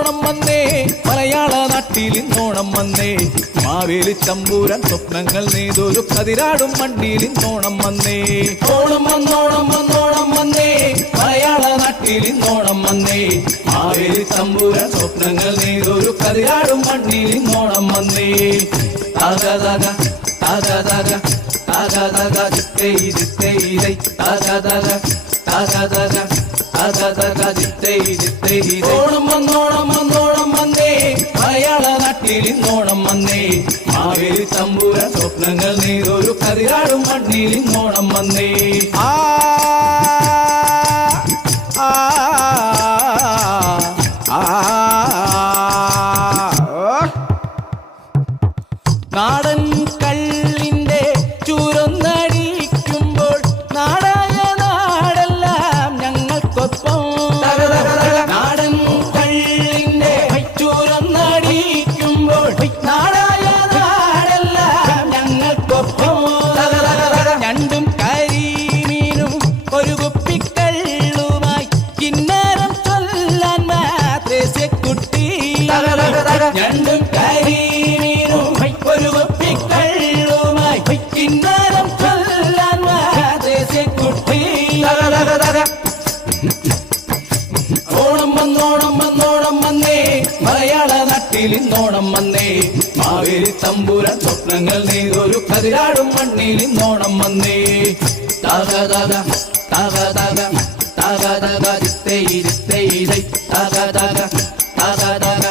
ഇന്നോണം വന്നേ മലയാള നാട്ടിൽ ഇന്നോണം വന്നേ മാവേലി തമ്പൂരാൻ സ്വപ്നങ്ങൾ നെയ്തൊരു കതിരാടും മണ്ണിൽ ഇന്നോണം വന്നേ ഓണം വന്നോണം വന്നോണം വന്നേ മലയാള നാട്ടിൽ ഇന്നോണം വന്നേ മാവേലി തമ്പൂരാൻ സ്വപ്നങ്ങൾ നെയ്തൊരു കതിരാടും മണ്ണിൽ ഇന്നോണം വന്നേ താഗ താഗ താഗ താഗ താഗ താഗ ദിത്തേ ദിത്തേ ഇതൈ താഗ താഗ താഗ താഗ താഗ താഗ ദിത്തേ ദിത്തേ ഇതൈ ഓണം വന്നോണം വന്നോണം വന്നേ മലയാള നാട്ടിൽ ഇന്നോണം വന്നേ മാവേലി തമ്പൂരാൻ സ്വപ്നങ്ങൾ നെയ്തൊരു കതിരാടും മണ്ണിൽ ഇന്നോണം വന്നേ ആ ആ ആ നാടൻ കള്ളിന്റെ ചൂരൊന്നടിക്കുമ്പോൾ നാടായ നാടെല്ലാം ഞങ്ങൾക്കൊപ്പം നാടൻ കള്ളിന്റെ ചൂരൊന്നടിക്കുമ്പോൾ നാടായ നാടെല്ലാം ഞങ്ങൾക്കൊപ്പം ഞണ്ടും കരിമീനും ഒരു കുപ്പിക്കള്ളുമായി കിന്നരം ചൊല്ലാൻ മാത്രേസ്യക്കുട്ടി ഞണ്ടും കരിമീനും ഒരു കുപ്പിക്കള്ളുമായി കിന്നരം ചൊല്ലാൻ മാത്രേസ്യക്കുട്ടി ഓണം വന്നോണം വന്നോണം വന്നേ മലയാള നാട്ടിൽ ഇന്നോണം വന്നേ മാവേലി തമ്പൂരാൻ സ്വപ്നങ്ങൾ നെയ്തൊരു കതിരാടും മണ്ണിൽ ഇന്നോണം വന്നേ താഗ താഗ താഗ താഗ താഗ താഗ ദിത്തേ ദിത്തേ ഇതൈ താഗ താഗ താഗ താഗ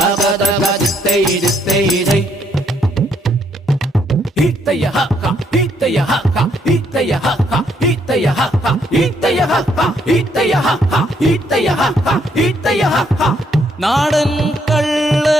താഗ താഗ ദിത്തേ ദിത്തേ ഇതൈ ഇത്തയ ഹ ഇത്തയ ഹ ഇത്തയ ഹ ഇത്തയ ഹ ഇത്തയ ഹ ഇത്തയ ഹ ഇത്തയ ഹ ഇത്തയ ഹ നാടൻ കള്ള്